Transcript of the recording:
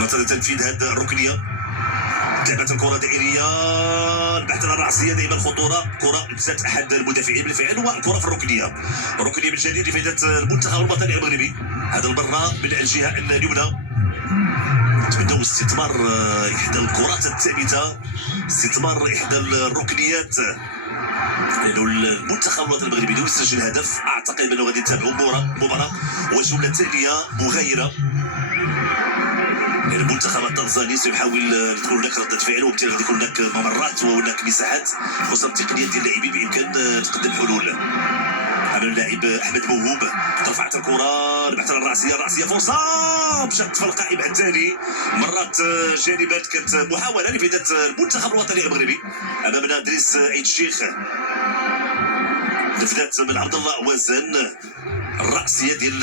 مثلا تنفيذ هذه الركنيه، لعبت الكره دائريه، البحث عن الراسيه، دائما خطوره، كره لمسات احد المدافعين بالفعل، والكره في الركنيه، ركنيه من جديد لفائده المنتخب الوطني المغربي، هذا المره من الجهه اليمنى. نتمنوا استثمار احدى الكرات الثابته، استثمار احدى الركنيات، لانه المنتخب الوطني المغربي لو يسجل هدف اعتقد انه غادي نتابعوا المباراه وجوله ثانيه مغايره. المنتخب التنزاني سيحاول تكون هناك ردة فعل، وبالتالي غادي يكون هناك ممرات وهناك مساحات، خصوصا التقنيات ديال اللاعبين بامكان تقدم حلول. هذا اللاعب احمد موهوب، رفعت الكره، البحث عن الراسيه فرصه، مشات في القائم الثاني، مرات جانبا، كانت محاوله لفائده المنتخب الوطني المغربي. امامنا ادريس عيد الشيخ، نفذات من عبد الله وزن، الراسيه ديال